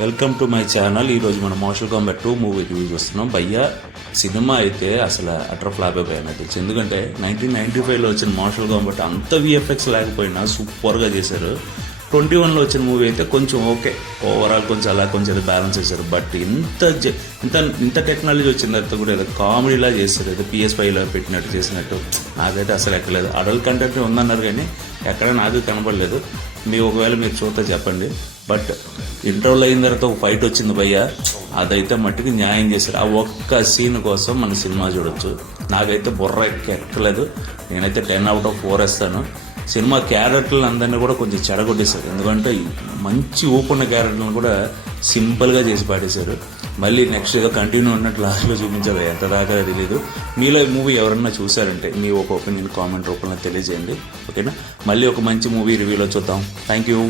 Welcome to my channel. ఈరోజు మనం martial combat 2 movie review చూస్తున్నాం. భయ్యా సినిమా అయితే అసలు అటర్ ఫ్లాప్ అయిపోయాయి నాకు తెలుసు. ఎందుకంటే 1995లో వచ్చిన మార్షల్ కాంబాట్ అంత విఎఫ్ఎక్స్ లేకపోయినా సూపర్గా చేశారు. 21లో వచ్చిన మూవీ అయితే కొంచెం ఓకే, ఓవరాల్ కొంచెం అలా కొంచెం బ్యాలెన్స్ చేశారు. బట్ ఇంత టెక్నాలజీ వచ్చిన తర్వాత కూడా ఏదో కామెడీలా చేశారు, ఏదో PS5లో పెట్టినట్టు చేసినట్టు నాకైతే అసలు ఎక్కలేదు. అడల్ట్ కంటెంట్ ఉందన్నారు కానీ ఎక్కడ నాకు కనపడలేదు. ఒకవేళ మీరు చూస్తే చెప్పండి. బట్ ఇంటర్వల్ అయిన తర్వాత ఒక ఫైట్ వచ్చింది భయ్య, అదైతే మట్టుకు న్యాయం చేశారు. ఆ ఒక్క సీన్ కోసం మన సినిమా చూడొచ్చు. నాకైతే బుర్ర ఎక్కలేదు. నేనైతే 10/4 వేస్తాను. సినిమా క్యారెక్టర్లు అందరినీ కూడా కొంచెం చెడగొట్టేశారు. ఎందుకంటే మంచి ఊపున్న క్యారెక్టర్లను కూడా సింపుల్గా చేసి పాడేశారు. మళ్ళీ నెక్స్ట్ ఏదో కంటిన్యూ ఉన్నట్లు లాస్ట్లో చూపించారు, ఎంత దాకా తెలియదు. మీలో ఈ మూవీ ఎవరన్నా చూసారంటే మీ ఒక ఒపీనియన్ కామెంట్ రూపంలో తెలియజేయండి. ఓకేనా, మళ్ళీ ఒక మంచి మూవీ రివ్యూలో చూద్దాం. Thank you.